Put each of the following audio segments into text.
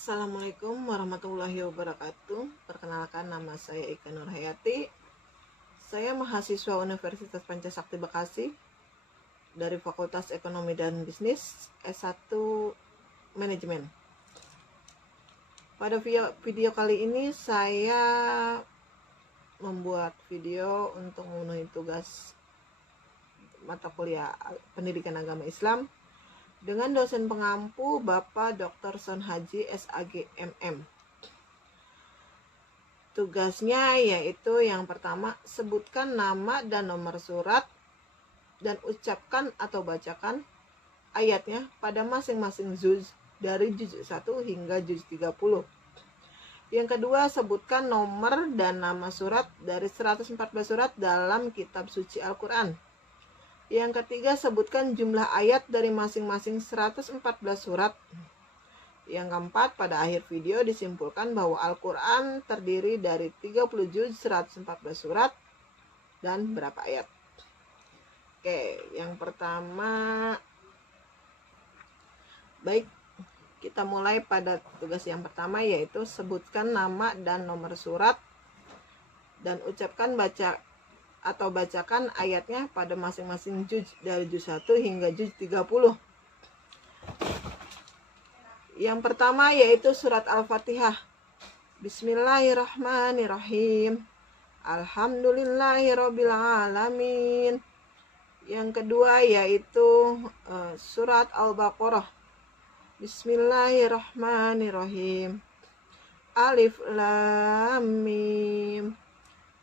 Assalamualaikum warahmatullahi wabarakatuh. Perkenalkan, nama saya Ika Nurhayati. Saya mahasiswa Universitas Pancasakti Bekasi dari Fakultas Ekonomi dan Bisnis S1 Manajemen. Pada video kali ini saya membuat video untuk memenuhi tugas mata kuliah Pendidikan Agama Islam dengan dosen pengampu Bapak Dr. Son Haji SAG MM. Tugasnya yaitu yang pertama, sebutkan nama dan nomor surat dan ucapkan atau bacakan ayatnya pada masing-masing juz dari juz 1 hingga juz 30. Yang kedua, sebutkan nomor dan nama surat dari 114 surat dalam kitab suci Al-Quran. Yang ketiga, sebutkan jumlah ayat dari masing-masing 114 surat. Yang keempat, pada akhir video disimpulkan bahwa Al-Quran terdiri dari 30 juz, 114 surat, dan berapa ayat. Oke, yang pertama, baik, kita mulai pada tugas yang pertama, yaitu sebutkan nama dan nomor surat dan ucapkan bacakan ayatnya pada masing-masing juz dari juz 1 hingga juz 30. Yang pertama yaitu surat Al-Fatihah. Bismillahirrahmanirrahim. Alhamdulillahirabbil alamin. Yang kedua yaitu surat Al-Baqarah. Bismillahirrahmanirrahim. Alif Lam Mim.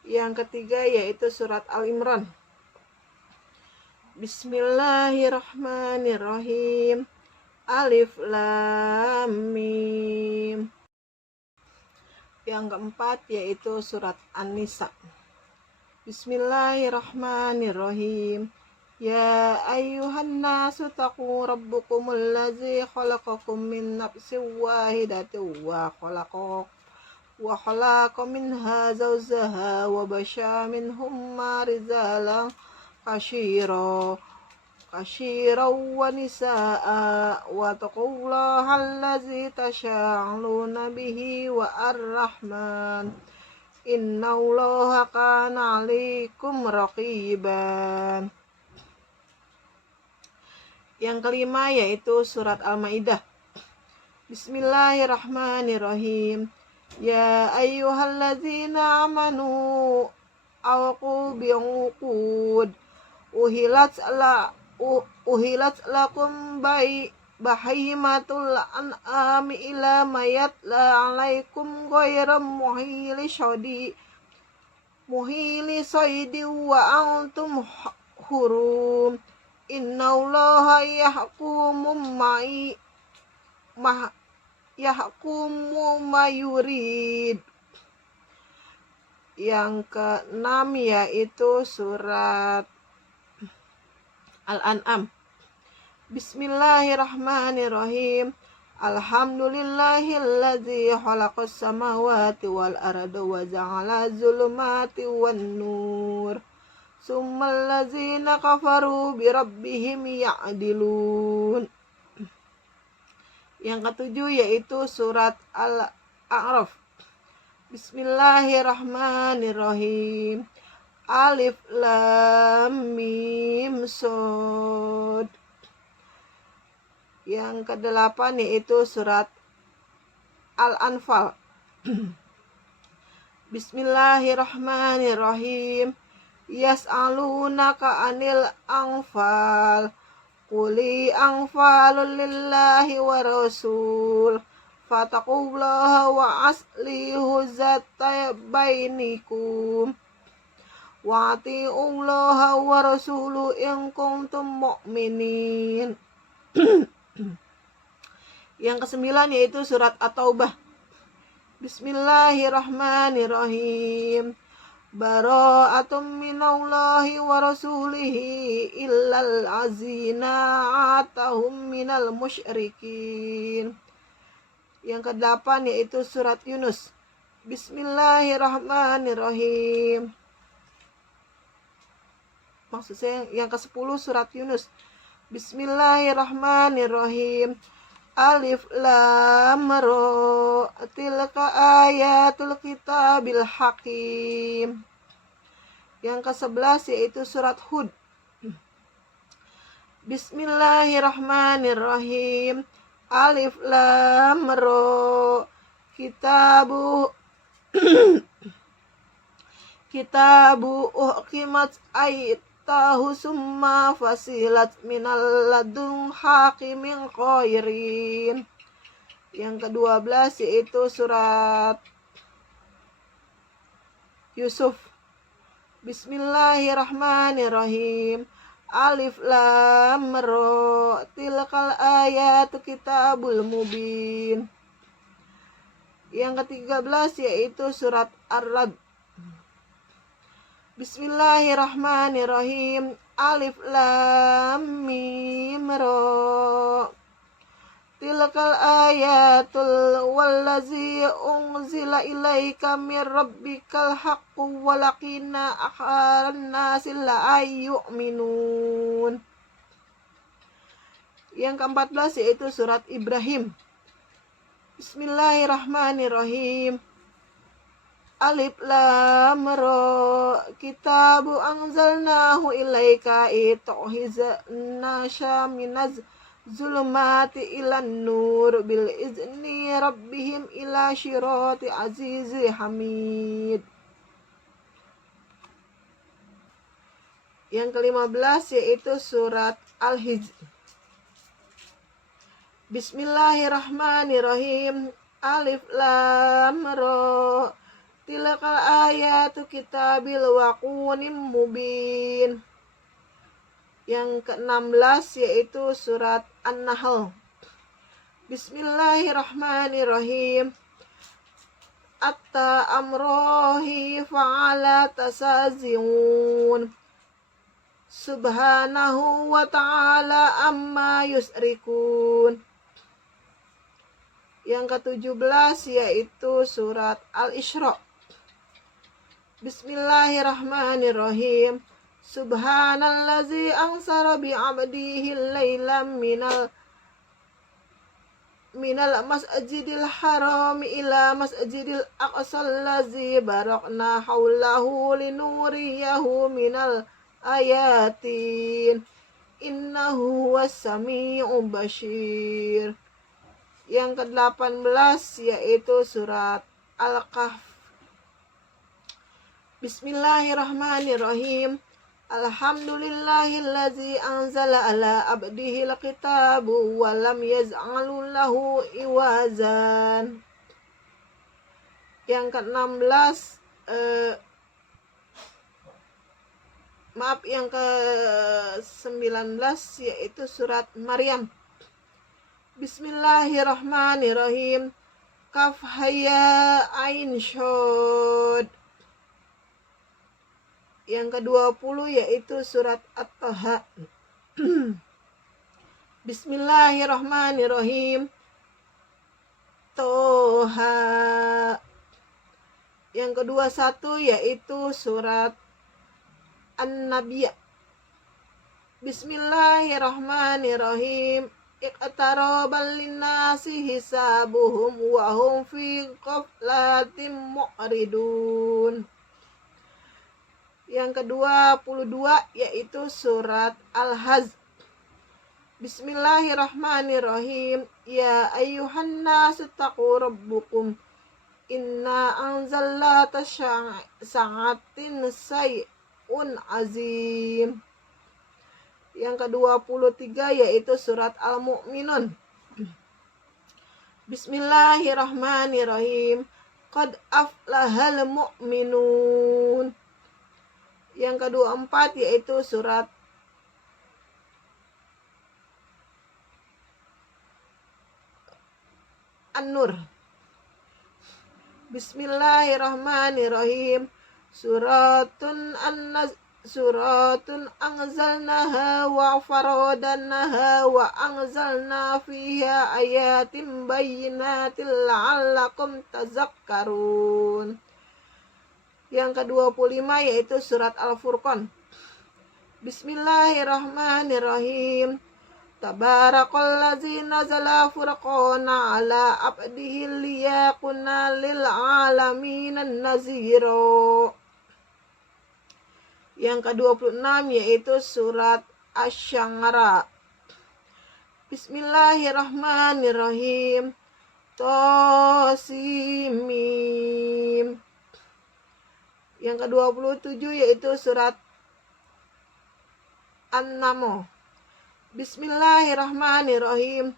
Yang ketiga yaitu surat Al-Imran. Bismillahirrahmanirrahim. Alif Lam Mim. Yang keempat yaitu surat An-Nisa. Bismillahirrahmanirrahim. Ya ayyuhan nasu taqu rabbukumul ladzi khalaqakum min nafsin wahidatin wa khalaqa minha zawjaha wa basha minhumma rijalan katsiran wa nisaa wa taqullaha allazi tasha'aluna bihi wa ar-rahman innallaha kana 'alaikum raqiban. Yang kelima yaitu surat Al-Maidah. Bismillahirrahmanirrahim. Ya ayyuhalladzina amanu awqu bi'uqud uhilat lakum bahimatul an'ami ila mayatla alaikum ghairam muhili saydi wa antum hurum innallaha yahkumu mayurid. Yang keenam yaitu surat Al-An'am. Bismillahirrahmanirrahim. Alhamdulillahilladzi khalaqas samawati wal arda wa ja'ala zulumati wan nur. Summal ladzina kafaru bi rabbihim ya'dilun. Yang ketujuh yaitu surat Al-A'raf. Bismillahirrahmanirrahim. Alif Lam Mim Shad. Yang kedelapan yaitu surat Al-Anfal. Bismillahirrahmanirrahim. Yas'alunaka anil anfal. Quli anfalul lillahi wa rasul. Fataqullaha wa aslihu zata bainikum. Wa ati'ullaha wa rasulu in kuntum mu'minin. Yang kesembilan yaitu surat At-Taubah. Bismillahirrahmanirrahim. Bara'atum minallahi wa rasulihi illal azina atahum minal musyrikin. Yang ke-8 yaitu surat Yunus. Bismillahirrahmanirrahim. Maksud saya yang ke-10 surat Yunus. Bismillahirrahmanirrahim. Alif lam ra, tilka ayatul kitabil hakim. Yang ke-11 yaitu surat Hud. Bismillahirrahmanirrahim. Alif lam ra, kitabu uhkimat ayatahu summa fasilat minal ladun hakimin khairin. Yang ke-12 yaitu surat Yusuf. Bismillahirrahmanirrahim. Alif lam ra, tilkal ayatu kitabul mubin. Yang ke-13 yaitu surat Ar-Ra'd. Bismillahirrahmanirrahim. Alif lam mim ra, tilkal ayatul wallazi unzila ilaika mir rabbikal haqqu walakina akharan nasi la yu'minun. Yang ke-14 yaitu surat Ibrahim. Bismillahirrahmanirrahim. Alif lam ra, kitabu anzalnahu ilaika itu'hizna syaminaz zulumati ilan nur bil izni rabbihim ila syirati azizi hamid. Yang ke-15 yaitu surat Al-Hijr. Bismillahirrahmanirrahim. Alif lam ra, tilkal ayatu kitabil waqunim mubin. Yang ke-16 yaitu surat An-Nahl. Bismillahirrahmanirrahim. Atta amrohi fa'ala tasaziyun. Subhanahu wa ta'ala amma yusrikun. Yang ke-17 yaitu surat Al-Isra. Bismillahirrahmanirrahim. Subhanallazi ansara bi'abdihi laylam minal masjidil haram ila masjidil aqsal lazi barakna haulahu linuriyahu minal ayatin innahu was-sami'u basyir. Yang ke-18 yaitu surat Al-Kahf. Bismillahirrahmanirrahim. Alhamdulillahillazi anzala ala abdihil kitabu wa lam yaz'alu lahu iwazan. Yang ke-16 yang ke-19 yaitu surat Maryam. Bismillahirrahmanirrahim. Kaf haya ain syad. Yang ke-20 yaitu surat At-Taha. Bismillahirrahmanirrahim. Toha. Yang ke-21 yaitu surat An-Nabiyyah. Bismillahirrahmanirrahim. Iqtarabal linnasi hisabuhum wa hum fi ghaflatin mu'ridun. Yang ke-22 yaitu surat Al-Hajj. Bismillahirrahmanirrahim. Ya ayyuhan nasu taqu rabbukum inna anzalna sa'atin say'un azim. Yang ke-23 yaitu surat Al-Mu'minun. Bismillahirrahmanirrahim. Qad aflahal mu'minun. Yang ke-24 yaitu surat An-Nur. Bismillahirrahmanirrahim. Suratun anzalnaha wa faradnaha wa anzalna fiha ayatin bayyinatin la'allakum tazakkarun. Yang ke-25 yaitu surat Al-Furqan. Bismillahirrahmanirrahim. Tabarakallazi nazala furqana ala abdihi liyakuna lil alaminan naziro. Yang ke-26 yaitu surat Asy-Syu'ara. Bismillahirrahmanirrahim. Tosimim. Yang ke-27 yaitu surat An-Naml. Bismillahirrahmanirrahim.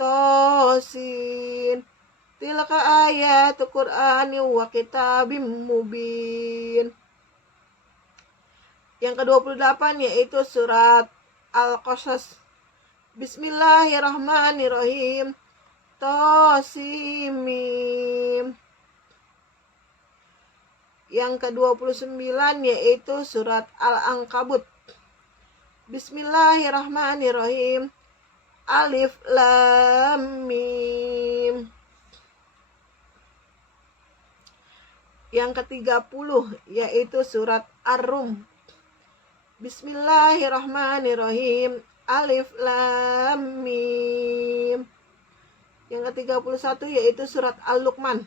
Tosin. Tilka ayatul Qur'ani wa kitabim mubin. Yang ke-28 yaitu surat Al-Qasas. Bismillahirrahmanirrahim. Tosimim. Yang ke-29 yaitu surat Al-Ankabut. Bismillahirrahmanirrahim. Alif Lam Mim. Yang ke-30 yaitu surat Ar-Rum. Bismillahirrahmanirrahim. Alif Lam Mim. Yang ke-31 yaitu surat Al-Luqman.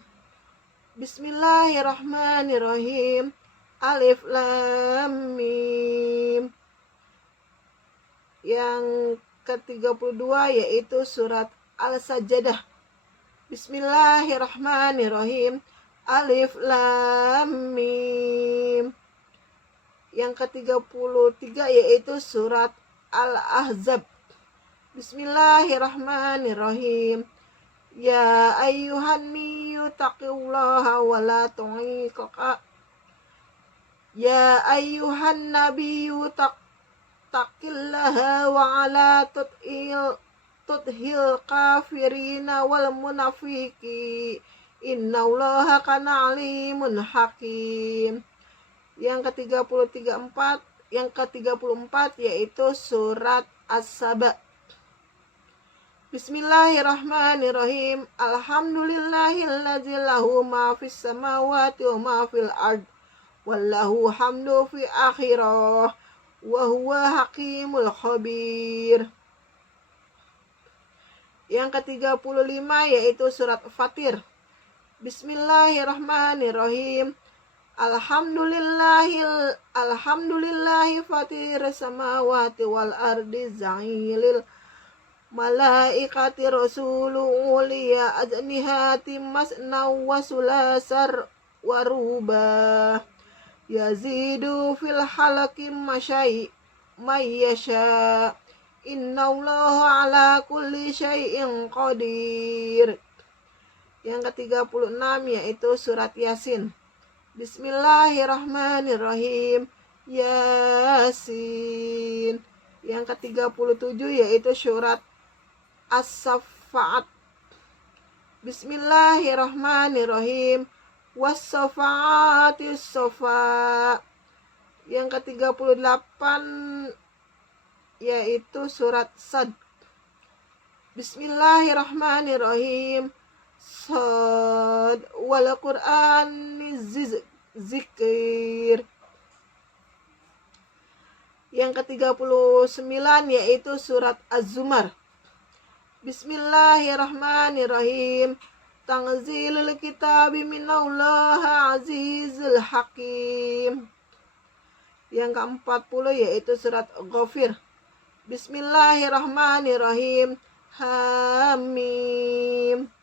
Bismillahirrahmanirrahim. Alif Lam Mim. Yang ke-32 yaitu surat Al-Sajdah. Bismillahirrahmanirrahim. Alif Lam Mim. Yang ke-33 yaitu surat Al-Ahzab. Bismillahirrahmanirrahim. Ya ayyuhan nabiyyu taqillaha wa la tu'iqqa. Ya ayyuhan nabiyyu taqillaha wa la tudhil kafirina wal munafiqi. Innallaha kana alimun hakim. Yang ke-34 yaitu surat As-Saba. Bismillahirrahmanirrahim. Alhamdulillahilladzi lahu ma fis samawati wa ma fil ard. Wallahu hamdu fi akhirah. Wa huwa hakimul khabir. Yang ke-35 yaitu surat Fatir. Bismillahirrahmanirrahim. Alhamdulillahi fatir samawati wal ardi za'ilil malaikati rasulu uliya ajnihati masna wa sulasar wa ruba yazidu fil halaki mayyasha innallaha ala kulli syai'in qadir. Yang ke-36 yaitu surat Yasin. Bismillahirrahmanirrahim. Yasin. Yang ke-37 yaitu surat As-Saffat. Bismillahirrahmanirrahim. Was-Saffati Saffa. Yang ke-38 yaitu surat Sad. Bismillahirrahmanirrahim. Sad wal Qur'ani zikir. Yang ke-39 yaitu surat Az-Zumar. Bismillahirrahmanirrahim. Tanzilul kitabi minallahi azizul hakim. Yang ke-40 yaitu surat Ghafir. Bismillahirrahmanirrahim. Hamim.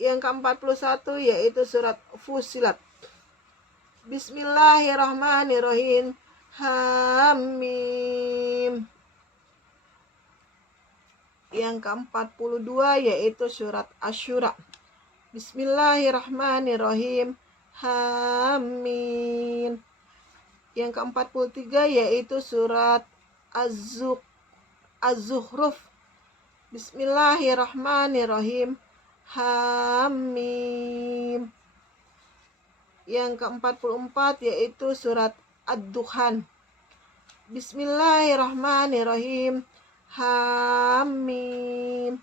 Yang ke-41 yaitu surat Fussilat. Bismillahirrahmanirrahim. Hamim. Yang ke-42 yaitu surat Asy-Syura. Bismillahirrahmanirrahim. Hamim. Yang ke-43 yaitu surat Az-Zukhruf. Bismillahirrahmanirrahim. Hamim. Yang ke-44 yaitu surat Ad-Dukhan. Bismillahirrahmanirrahim. Hamim.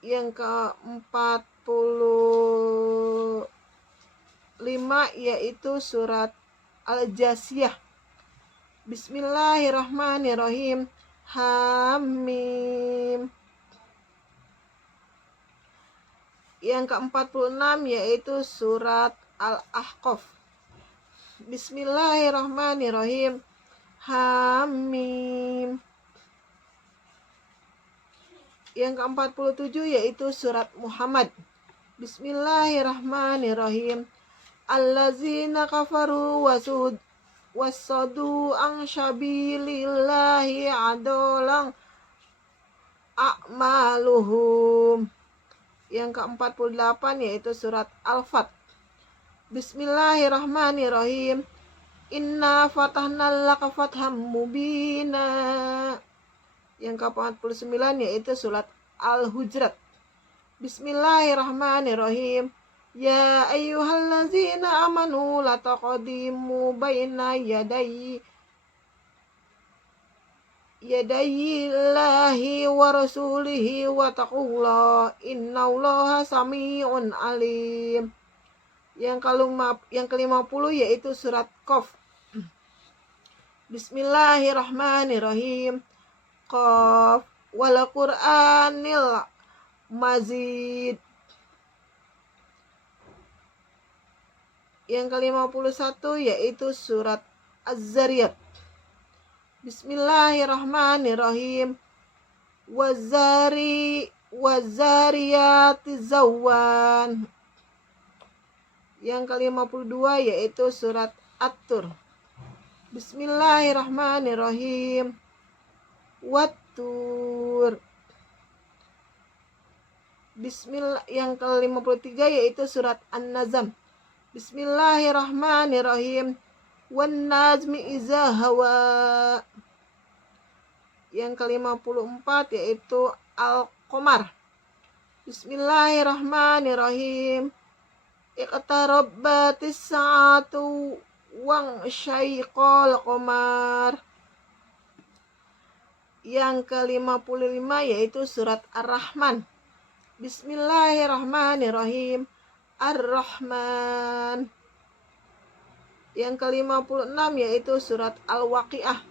Yang ke-45 5 yaitu surat Al-Jasiyah. Bismillahirrahmanirrahim. Hamim. Yang ke-46 yaitu surat Al-Ahqaf. Bismillahirrahmanirrahim. Hamim. Yang ke-47 yaitu surat Muhammad. Bismillahirrahmanirrahim. Allazina kafaru wasadu an syabilillahi adolang a'maluhum. Yang ke-48 yaitu surat Al-Fat. Bismillahirrahmanirrahim. Inna fatahna laka fatham mubina. Yang ke-49 yaitu surat Al-Hujurat. Bismillahirrahmanirrahim. Ya ayyuhallazina amanu la taqdimu baina yadayillahi wa rasulihi wa taqullah innallaha sami'un alim. Yang ke-50 yaitu surat Qaf. Bismillahirrahmanirrahim. Qaf wal Qur'anil Mazid. Yang ke-51 yaitu surat Az-Zariyat. Bismillahirrahmanirrahim. Wazariyati zawan. Yang ke-52 yaitu surat At-Tur. Bismillahirrahmanirrahim. Wat-Tur. Yang ke-53 yaitu surat An-Nazm. Bismillahirrahmanirrahim. Wan najmi iza hawa. Yang ke-54 yaitu Al-Qamar. Bismillahirrahmanirrahim. Iqtarabatis sa'atu wang syaiqal qamar. Yang ke-55 yaitu surat Ar-Rahman. Bismillahirrahmanirrahim. Ar-Rahman. Yang ke-56 yaitu surat Al-Waqiah.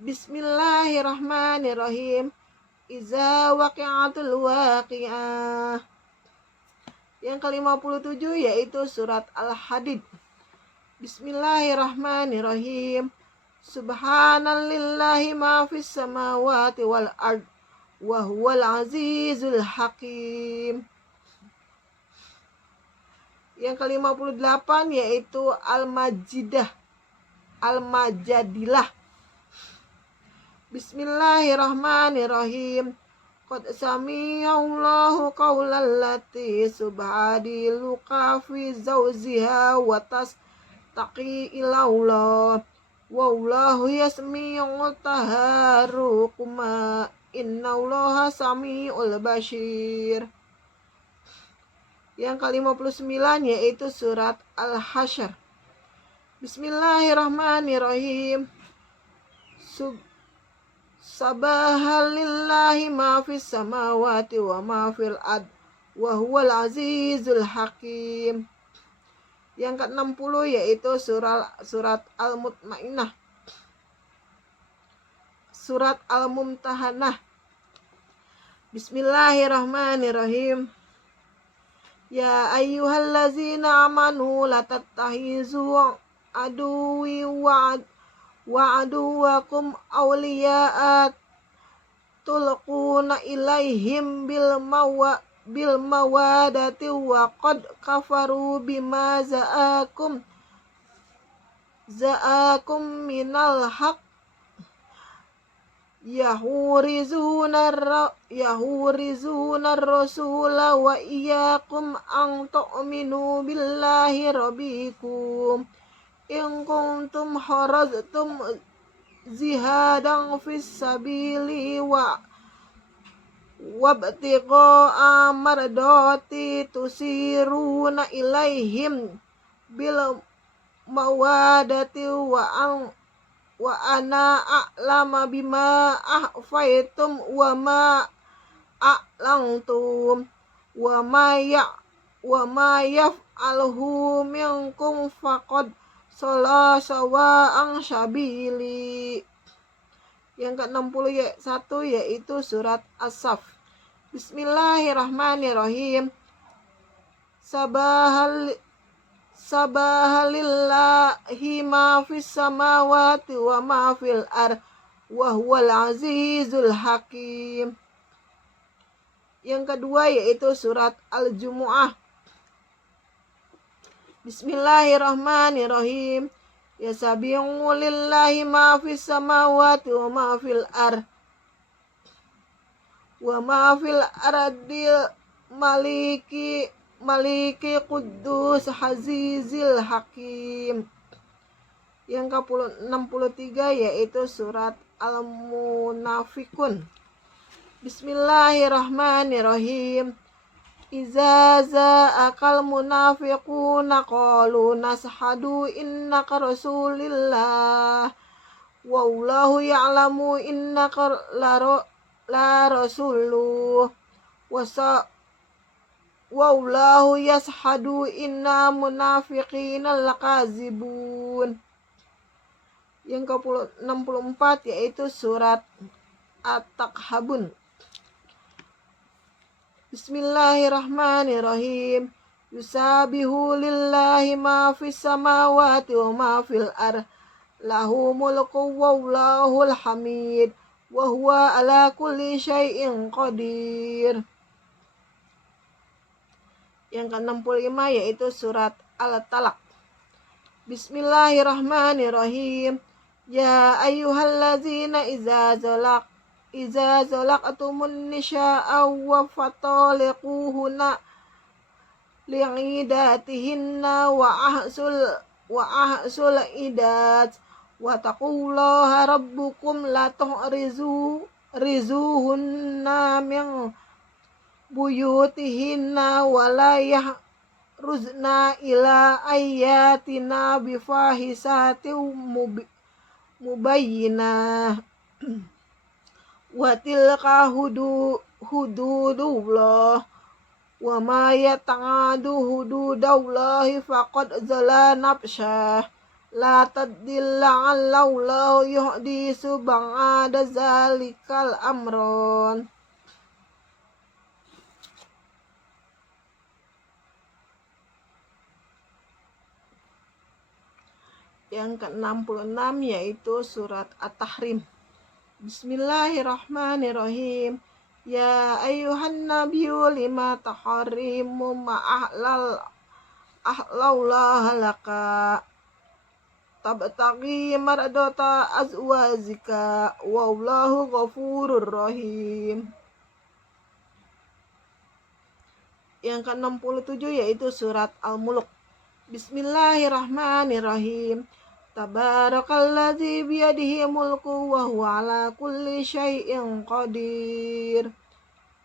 Bismillahirrahmanirrahim. Iza waqi'atul waqi'ah. Yang ke-57 yaitu surat Al-Hadid. Bismillahirrahmanirrahim. Subhanallahi ma fis samawati wal ard wa huwal azizul hakim. Yang ke-58 yaitu Al-Majadilah. Bismillahirrahmanirrahim. Qad sami'allahu qawlan lati subhadiluka fi zawziha wa tastaqi ilallah. Wallahu yasmi'u taharukuma. Innallaha sami'ul bashir. Yang ke-59 yaitu surat Al-Hasyr. Bismillahirrahmanirrahim. Sabahalillahi ma fis samawati wa ma fil ard wa huwal azizul hakim. Yang ke-60 yaitu surat Al-Mutmainnah. Surat Al-Mumtahanah. Bismillahirrahmanirrahim. Ya ayyuhallazina amanu la tattahizu aduwi wa aduwakum awliya'a tulquna ilaihim bil mawadati wa qad kafaru bima za'akum minal haq yahurizuna rasula wa iyyakum an tu'minu billahi rabbikum in kuntum haraztum zihadan fis sabili wa wabtiqa'a mardati tusiruna ilaihim bil mawadati wa ana a'lama bima ahfaitum wa ma a'lantum wa wa ma yaf'alhu minkum faqad shalla sawa'an sabili. Yang ke-61 yaitu surat As-Saff. Bismillahirrahmanirrahim. Sabahalillahi ma fis samawati wa ma fil ard wa huwal azizul hakim. Yang kedua yaitu surat Al-Jumu'ah. Bismillahirrahmanirrahim. Yasabihu lillahi ma fis samawati wa ma fil ard wa ma fil ardil maliki quddus hazizil hakim. Yang ke-63 yaitu surat Al-Munafikun. Bismillahirrahmanirrahim. Iza za'akal munafiquna qalu nashhadu innaka rasulillah wallahu ya'lamu innaka la rasuluh wallahu yashhadu inna munafiqina lakazibun. Yang ke-64 yaitu surat At-Takhabun. Bismillahirrahmanirrahim. Yusabihu lillahi ma fis samawati wa ma fil ard lahu mulku wallahul hamid wa huwa ala kulli syai'in qadir. Yang ke-65 yaitu surat Al-Talaq. Bismillahirrahmanirrahim. Ya ayyuhallazina iza zalaqtumun nisaa wa fataliquhunna li'idatihinna wa ahsul idat wa taqullaha rabbukum la rizuhunna min buyutihinna wa la yahruzna ila ayatina bifahisatin mubayyinah wa tilka hududullah wa ma yata'adu hududallahi faqad zala nafsah la tadilla 'allallahu yuhdisu ba'da zalikal amron. Yang ke-66 yaitu surat At-Tahrim. Bismillahirrahmanirrahim. Ya ayyuhan nabiyyu lima taharrimu ma ahlallah laka tabtaghi mardata azwajika wallahu ghafurur rahim. Yang ke-67 yaitu surat Al-Mulk. Bismillahirrahmanirrahim. Tabarakalladzi biyadihi mulku wa huwa ala kulli syai'in qadir.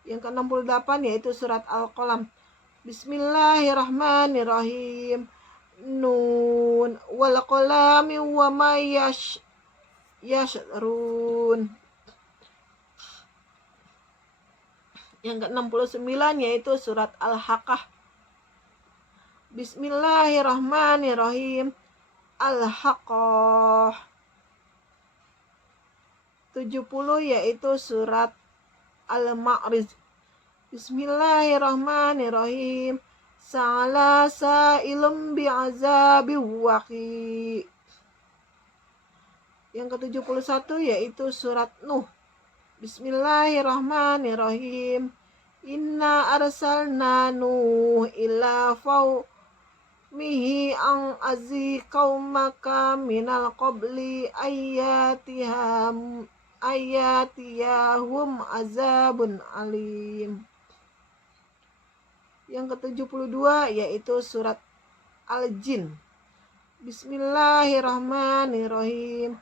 Yang ke-68 yaitu surat Al-Qalam. Bismillahirrahmanirrahim. Nun wal qalami wa ma yashrun. Yang ke-69 yaitu surat Al-Haqqah. Bismillahirrahmanirrahim. Al-Haqqah. 70 yaitu surat Al-Ma'rij. Bismillahirrahmanirrahim. Sa'ala sa'ilum bi'azabi waqi. Yang ke-71 yaitu surat Nuh. Bismillahirrahmanirrahim. Inna arsalna Nuh ila mihi ang azi qaumaka minal qabli ayatiyahum azabun alim. Yang ke-72 yaitu surat Al-Jin. Bismillahirrahmanirrahim.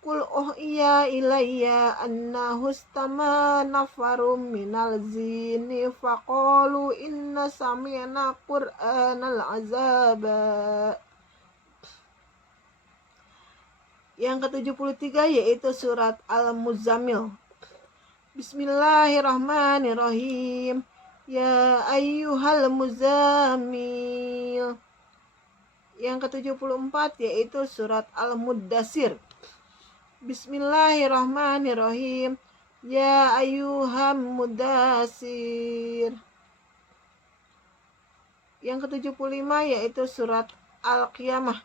Qul uhiya ilayya annahu istama nafarum minal jinni faqalu inna sami'na qur'anal azaba. Yang ke-73 yaitu surat Al-Muzammil. Bismillahirrahmanirrahim. Ya ayyuhal muzammil. Yang ke-74 yaitu surat Al-Muddatsir. Bismillahirrahmanirrahim. Ya ayyuhal muddatsir. Yang ke-75 yaitu surat Al-Qiyamah.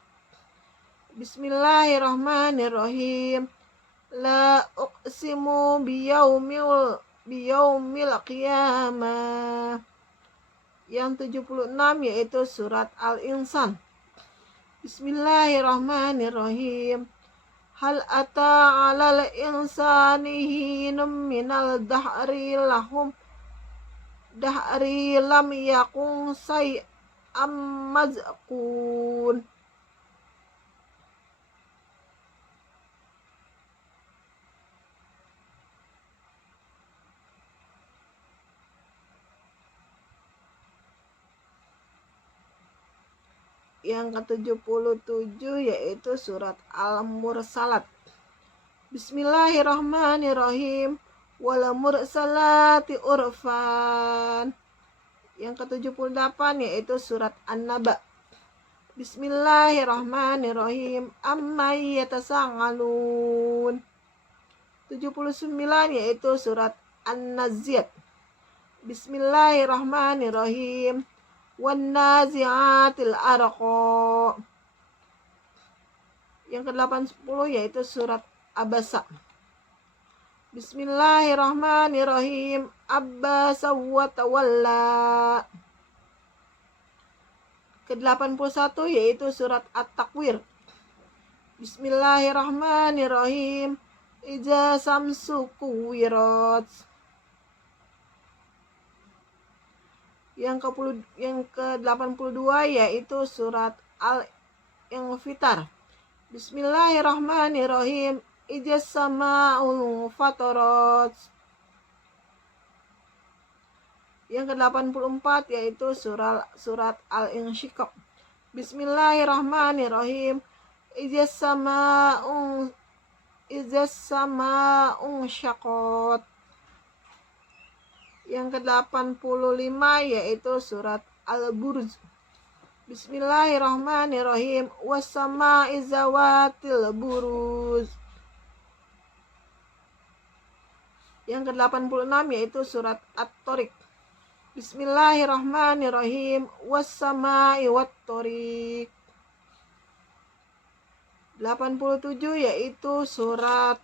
Bismillahirrahmanirrahim. La uqsimu biyaumil qiyamah. Yang 76 yaitu surat Al-Insan. Bismillahirrahmanirrahim. Hal ata 'alal insani hinum minal dahri lam yakun say'am mazkun. Yang ke-77 yaitu surat Al-Mursalat. Bismillahirrahmanirrahim. Wal mursalati urfan. Yang ke-78 yaitu surat An-Naba. Bismillahirrahmanirrahim. Amma yatasa'alun. 79 yaitu surat An-Naziat. Bismillahirrahmanirrahim. Wan nazi'atil arqa. Yang ke-80 yaitu surat Abasa. Bismillahirrahmanirrahim. Abbasa wa tawalla. Ke-81 yaitu surat At-Takwir. Bismillahirrahmanirrahim. Iza samsu kuwirat. Yang ke-82 yaitu surat Al-Infitar. Bismillahirrahmanirrahim. Ijas sama'ul fatarat. Yang ke-84 yaitu surat Al-Insyiqaq. Bismillahirrahmanirrahim. Ijas sama'un syaqqat. Yang ke-85 yaitu surat Al-Buruj. Bismillahirrahmanirrahim. Was-sama'i zawatil buruj. Yang ke-86 yaitu surat At-Tariq. Bismillahirrahmanirrahim. Was-sama'i wat-tariq. 87 yaitu surat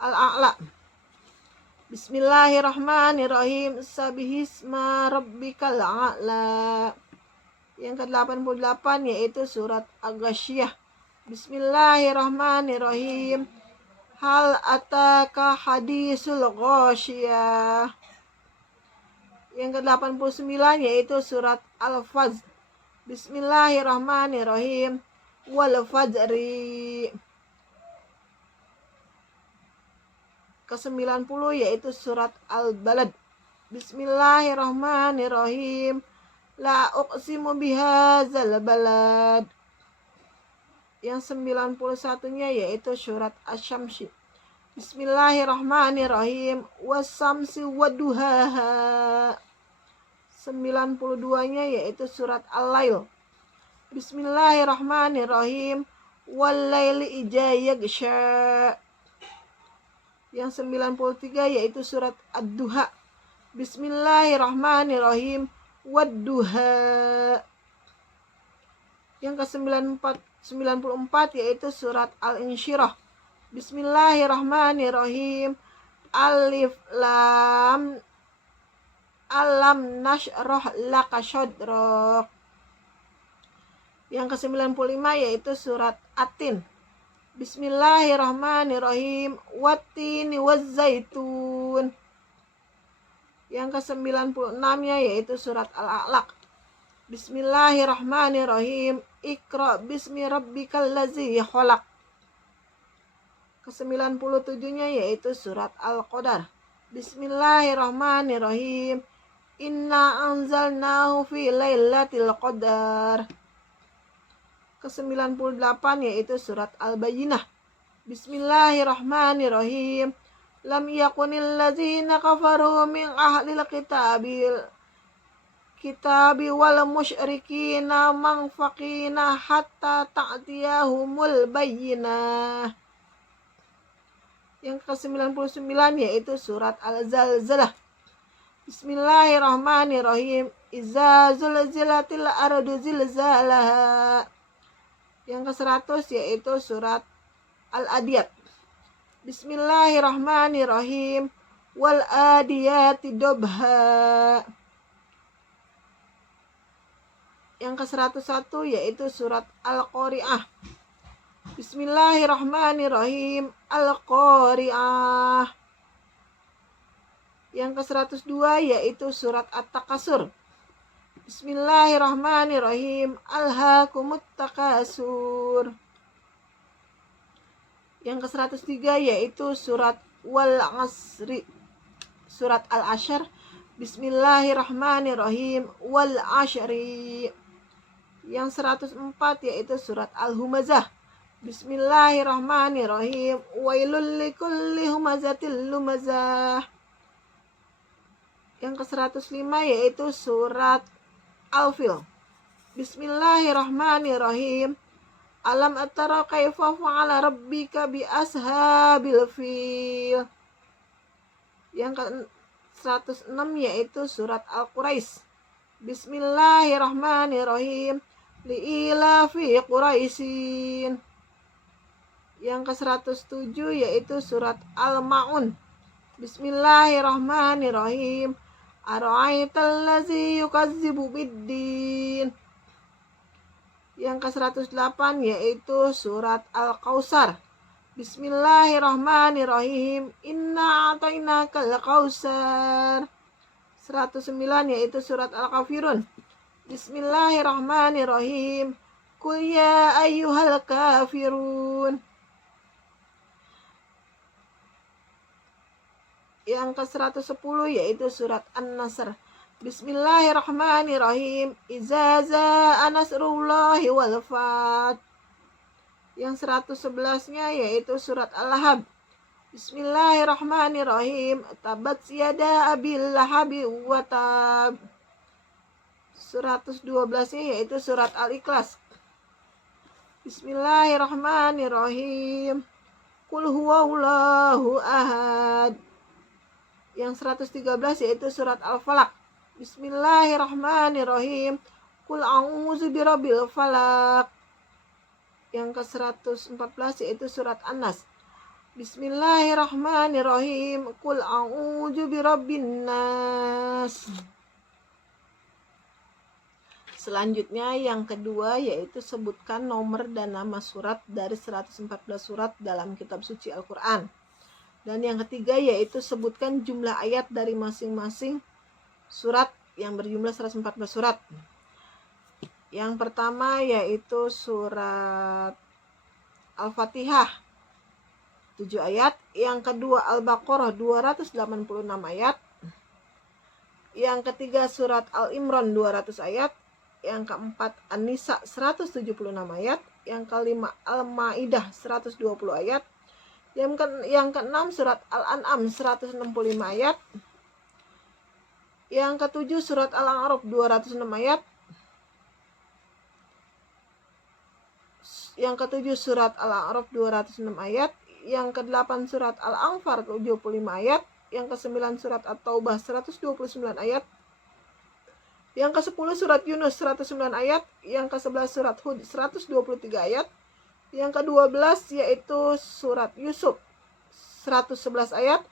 Al-A'la. Bismillahirrahmanirrahim. Sabihisma rabbikal a'la. Yang ke-88 yaitu surat Al-Ghasyiyah. Bismillahirrahmanirrahim. Hal ataka hadisul ghasyiyah. Yang ke-89 yaitu surat Al-Fajr. Bismillahirrahmanirrahim. Wal fajri. Ke-90 yaitu surat Al-Balad. Bismillahirrahmanirrahim. La uqsimu bihadzal balad. Yang 91-nya yaitu surat Asy-Syamsi. Bismillahirrahmanirrahim. Was-samsi wadduhaha. 92-nya yaitu surat Al-Lail. Bismillahirrahmanirrahim. Wal laili idza yaghsha. Yang 93 yaitu surat Ad-Duha. Bismillahirrahmanirrahim. Wad-duha. Yang ke-94 yaitu surat Al-Insyirah. Bismillahirrahmanirrahim. Alif lam. Alam nashrah laka sadrak. Yang ke-95 yaitu surat At-Tin. Bismillahirrahmanirrahim. Wattini wazzaitun. Yang ke-96-nya yaitu surat Al-A'laq. Bismillahirrahmanirrahim. Iqra bismi rabbikal ladzi khalaq. Ke-97-nya yaitu surat Al-Qadar. Bismillahirrahmanirrahim. Inna anzalnahu fi lailatul qadar. Ke-98 yaitu surat Al-Bayyinah. Bismillahirrahmanirrahim. lam yakunil ladzina kafaru min ahlil kitabi wal musyrikina manfaqina hatta ta'tiyahumul bayyinah. Yang ke-99 yaitu surat Al-Zalzalah. Bismillahirrahmanirrahim. Iza zulzilatil ardu zilzalaha. Yang ke-100 yaitu surat Al-Adiyat. Bismillahirrahmanirrahim. Wal adiyati dobha. Yang ke-101 yaitu surat Al-Qari'ah. Bismillahirrahmanirrahim. Al-Qari'ah. Yang ke-102 yaitu surat At-Takasur. Bismillahirrahmanirrahim. Alhaakumut takasur. Yang ke-103 yaitu surat Wal Asri. Surat Al-Ashr. Bismillahirrahmanirrahim. Wal Ashri. Yang 104 yaitu surat Al-Humazah. Bismillahirrahmanirrahim. Wailul likulli humazatil lumazah. Yang ke-105 yaitu surat Al-Fil. Bismillahirrahmanirrahim. Alam atara kaifa fa'ala rabbika bi ashabil fil. Yang ke-106 yaitu surat Al-Quraisy. Bismillahirrahmanirrahim. Li'ila fi Quraisyin. Yang ke-107 yaitu surat Al-Ma'un. Bismillahirrahmanirrahim. Ara'aital ladzi yukazzibu biddin. Yang ke-108 yaitu surat Al-Kautsar. Bismillahirrahmanirrahim. Inna a'tainakal kautsar. 109 yaitu surat Al-Kafirun. Bismillahirrahmanirrahim. Qul ya ayyuhal kafirun. Yang ke-110 yaitu surat An-Nasr. Bismillahirrahmanirrahim. Iza za'a nasrullahi wal fath. Yang 111-nya yaitu surat Al-Lahab. Bismillahirrahmanirrahim. Tabat yada abil lahabi wa tab. 112-nya yaitu surat Al-Ikhlas. Bismillahirrahmanirrahim. Qul huwallahu ahad. Yang 113 yaitu surat Al-Falaq. Bismillahirrahmanirrahim. Qul a'udzu birabbil falaq. Yang ke-114 yaitu surat An-Nas. Bismillahirrahmanirrahim. Qul a'udzu birabbin nas. Selanjutnya yang kedua yaitu sebutkan nomor dan nama surat dari 114 surat dalam kitab suci Al-Quran. Dan yang ketiga yaitu sebutkan jumlah ayat dari masing-masing surat yang berjumlah 114 surat. Yang pertama yaitu surat Al-Fatihah 7 ayat. Yang kedua Al-Baqarah 286 ayat. Yang ketiga surat Al-Imran 200 ayat. Yang keempat An-Nisa 176 ayat. Yang kelima Al-Maidah 120 ayat. Yang keenam surat Al-An'am 165 ayat. Yang ketujuh surat Al-A'raf 206 ayat. Yang ketujuh surat Al-A'raf 206 ayat. Yang kedelapan surat Al-Anfal 75 ayat. Yang kesembilan surat At-Taubah 129 ayat. Yang ke-10 surat Yunus 109 ayat. Yang ke-11 surat Hud 123 ayat. Yang ke-12 yaitu surat Yusuf 111 ayat.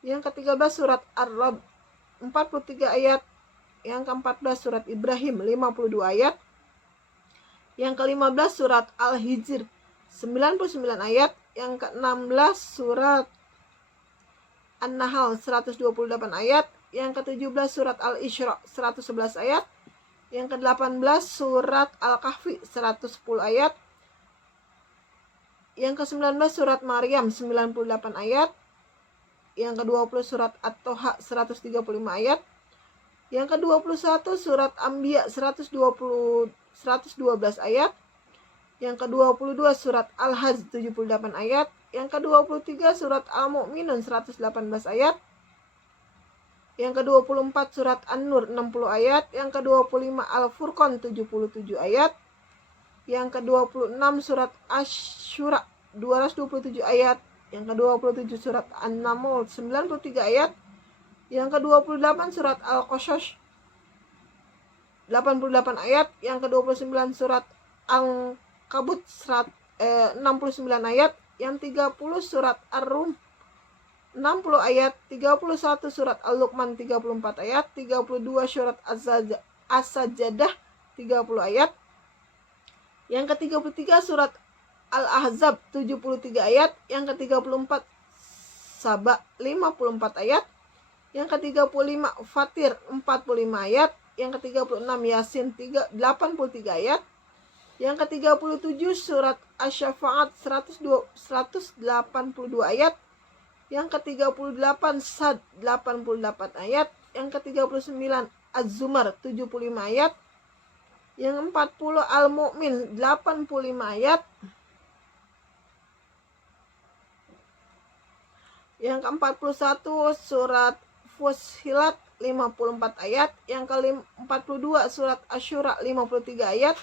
Yang ke-13 surat Ar-Ra'd 43 ayat. Yang ke-14 surat Ibrahim 52 ayat. Yang ke-15 surat Al-Hijr 99 ayat. Yang ke-16 surat An-Nahl 128 ayat. Yang ke-17 surat Al-Isra 111 ayat. Yang ke-18 surat Al-Kahfi 110 ayat. Yang ke-19 surat Maryam 98 ayat. Yang ke-20 surat At-Toha 135 ayat. Yang ke-21 surat Anbiya 112 ayat. Yang ke-22 surat Al-Hajj 78 ayat. Yang ke-23 surat Al-Mu'minun 118 ayat. Yang ke-24 surat An-Nur 60 ayat. Yang ke-25 Al-Furqan 77 ayat. Yang ke-26 surat Asy-Syura 227 ayat. Yang ke-27 surat An-Naml 93 ayat. Yang ke-28 surat Al-Qasas 88 ayat. Yang ke-29 surat Al-Kabut 69 ayat. Yang 30 surat Ar-Rum 60 ayat. 31 surat Al-Luqman 34 ayat. 32 surat As-Sajadah 30 ayat. Yang ke-33 surat Al-Ahzab 73 ayat. Yang ke-34 Saba 54 ayat. Yang ke-35 Fatir 45 ayat. Yang ke-36 Yasin 83 ayat. Yang ke-37 surat Asy-Syafa'at 182 ayat. Yang ke-38 Sad 88 ayat. Yang ke-39 Az-Zumar 75 ayat. Yang 40 Al-Mu'min 85 ayat. Yang ke-41 surat Fussilat 54 ayat. Yang ke-42 surat Asy-Syura 53 ayat.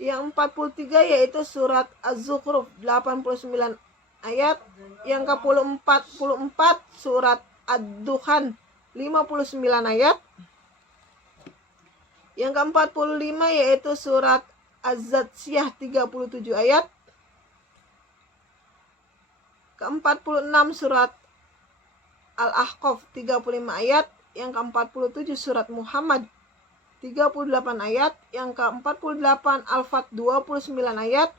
Yang 43 yaitu surat Az-Zukhruf 89 ayat. Yang ke-44 surat Ad-Dukhan 59 ayat. Yang ke-45 yaitu surat Az-Zatsiyah 37 ayat. Ke-46 surat Al-Ahqaf 35 ayat. Yang ke-47 surat Muhammad 38 ayat. Yang ke-48 Al-Fat 29 ayat.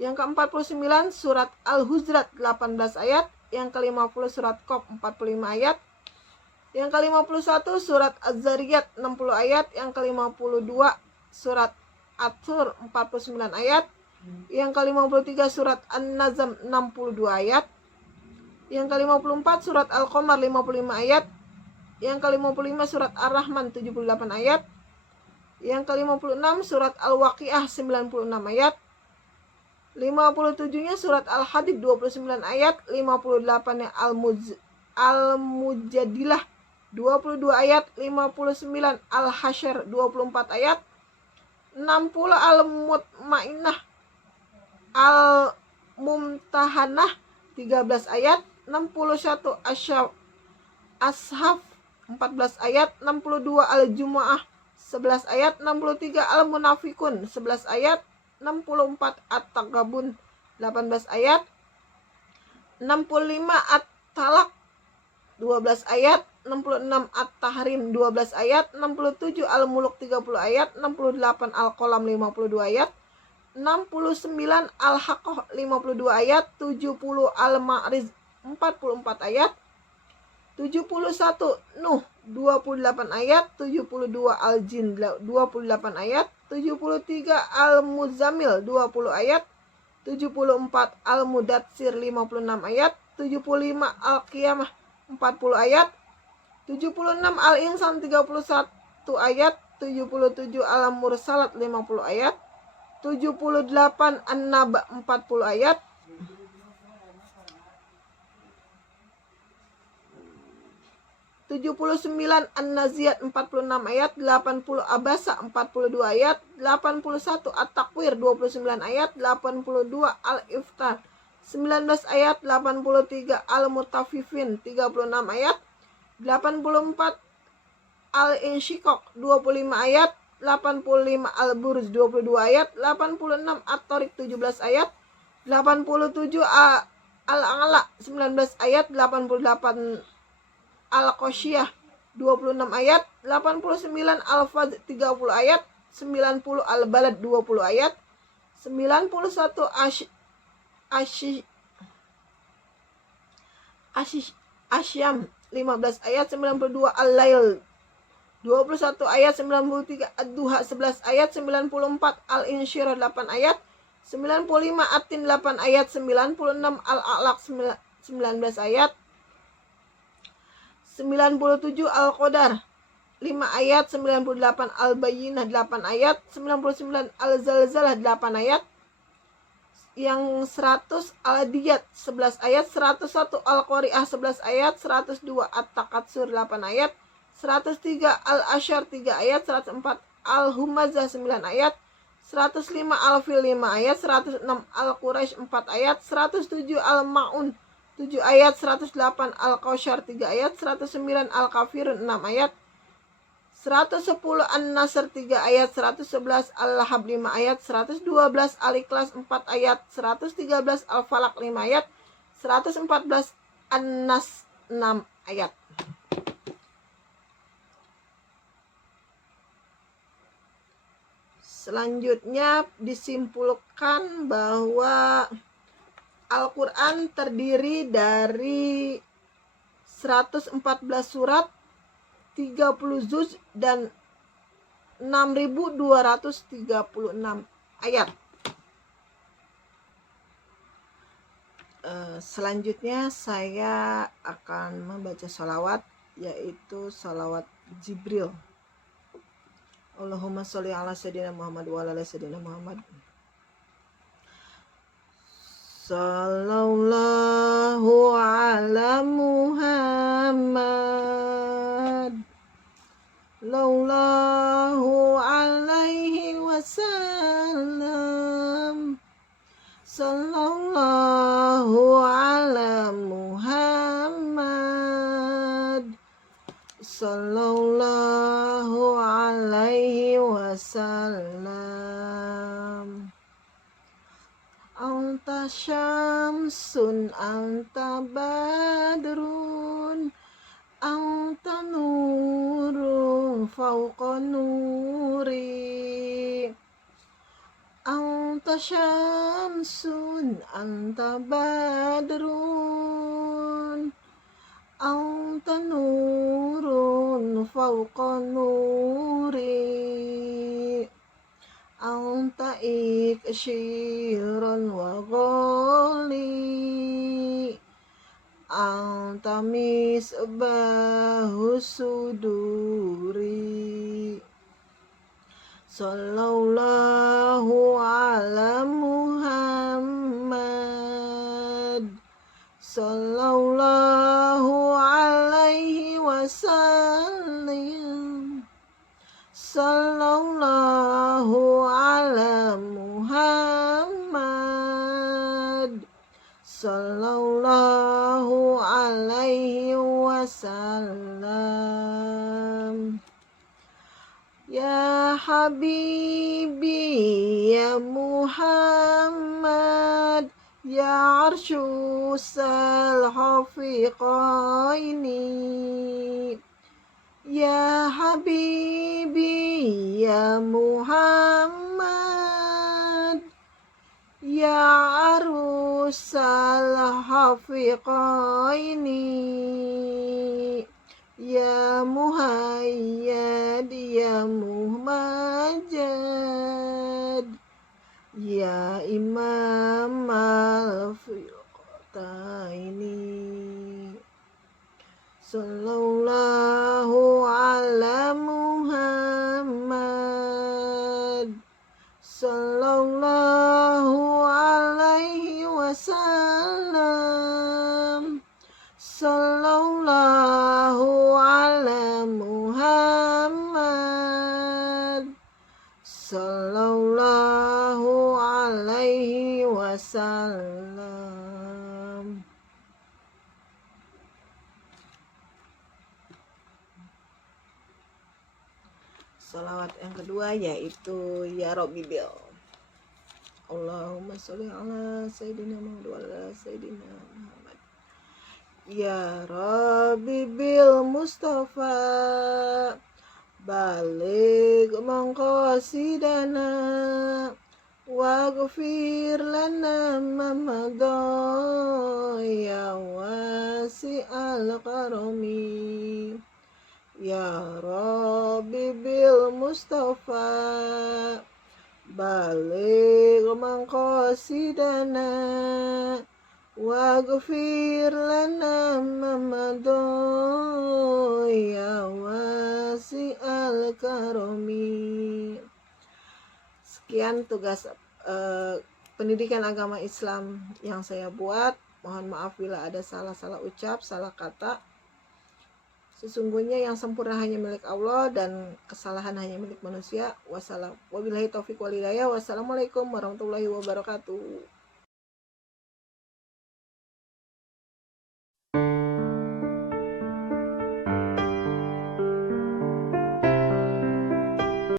Yang ke-49 surat Al-Hujurat 18 ayat. Yang ke-50 surat Qaf 45 ayat. Yang ke-51 surat Az-Zariyat 60 ayat. Yang ke-52 surat At-Tur 49 ayat. Yang ke-53 surat An-Nazm 62 ayat. Yang ke-54 surat Al-Qamar 55 ayat. Yang ke-55 surat Ar-Rahman 78 ayat. Yang ke-56 surat Al-Waqiah 96 ayat. 57-nya surat Al-Hadid 29 ayat. 58-nya Al-Mujadilah 22 ayat. 59 Al-Hasyr 24 ayat. 60 Al-Mutmainnah Al-Mumtahanah 13 ayat. 61 Ashaf 14 ayat. 62 Al-Jumu'ah 11 ayat. 63 Al-Munafikun 11 ayat. 64 At-Taghabun 18 ayat. 65 At-Talaq 12 ayat. 66 At-Tahrim 12 ayat. 67 Al-Muluk 30 ayat. 68 Al-Qalam 52 ayat. 69 Al-Haqqah 52 ayat. 70 Al-Ma'riz 44 ayat. 71 Nuh 28 ayat. 72 Al-Jin 28 ayat. 73 Al-Muzammil 20 ayat. 74 Al-Mudatsir 56 ayat. 75 Al-Qiyamah 40 ayat. 76 Al-Insan 31 ayat. 77 Al-Mursalat 50 ayat. 78 An-Naba 40 ayat. 79 An-Naziat 46 ayat. 80 Abasa 42 ayat. 81 At-Takwir 29 ayat. 82 Al-Iftar 19 ayat. 83 Al-Mutaffifin 36 ayat. 84 Al-Insyiqaq 25 ayat. 85 Al-Buruj 22 ayat. 86 At-Tariq 17 ayat. 87 Al-A'la 19 ayat. 88 Al-Qasyiyah 26 ayat. 89 Al-Fajr 30 ayat. 90 Al-Balad 20 ayat. 91 Asyam 15 ayat. 92 Al-Lail 21 ayat. 93 Ad-Duha 11 ayat. 94 Al-Insyirah 8 ayat. 95 At-Tin 8 ayat. 96 Al-A'laq 19 ayat. 97 Al-Qadar 5 ayat. 98 Al-Bayyinah 8 ayat. 99 Al-Zalzalah 8 ayat. yang 100 Al-Adiyat 11 ayat, 101 Al-Qari'ah 11 ayat, 102 At-Takatsur 8 ayat, 103 Al-Asyar 3 ayat, 104 Al-Humazah 9 ayat, 105 Al-Fil 5 ayat, 106 Al-Quraisy 4 ayat, 107 Al-Ma'un 7 ayat, 108 Al-Kautsar 3 ayat, 109 Al-Kafirun 6 ayat, 110 An-Nasr 3 ayat, 111 Al-Lahab 5 ayat, 112 Al-Ikhlas 4 ayat, 113 Al-Falaq 5 ayat, 114 An-Nas 6 ayat. Selanjutnya disimpulkan bahwa Al-Quran terdiri dari 114 surat, 30 juz, dan 6.236 ayat. Selanjutnya saya akan membaca sholawat, yaitu sholawat Jibril. Allahumma sholli ala sayyidina Muhammad wa ala sayyidina Muhammad. Sallallahu ala Muhammad, laulahu alaihi wasallam. Sallallahu ala Muhammad, sallallahu alaihi wasallam. Anta syamsun, anta badrun, anta nurun fauqa nuri. Anta syamsun, anta badrun, anta nurun fauqa nuri. Anta ikshiran wa ghali, anta misbahu suduri. Sallallahu ala Muhammad, sallallahu alaihi wasallam. Sallallahu ala Muhammad, sallallahu alaihi wasallam. Ya Habibi ya Muhammad, ya arsyusal hafiqaini. Ya Habibi ya Muhammad, ya arusal hafiqaini. Ya Muhayyad ya Muhmajad, ya Imam al-Fiqtaini. Sallallahu ala Muhammad, sallallahu alaihi wasallam. Sallallahu ala Muhammad, sallallahu alaihi wasallam. Salawat yang kedua yaitu Ya Rabbi Bil. Allahumma sholli ala sayyidina Muhammad wa ala sayyidina Muhammad. Ya Rabbi Bil Mustafa, baligh maqasidana waghfir lana ma madha ya wasi'al karami. Ya Rabbi Bil Mustafa, baligh maqasidana waghfir lana ma madha ya wasi'al karami. Sekian tugas pendidikan agama Islam yang saya buat. Mohon maaf bila ada salah-salah ucap, salah kata. Sesungguhnya yang sempurna hanya milik Allah dan kesalahan hanya milik manusia. Wassalam. Wabillahi taufiq wal hidayah. Wassalamualaikum warahmatullahi wabarakatuh.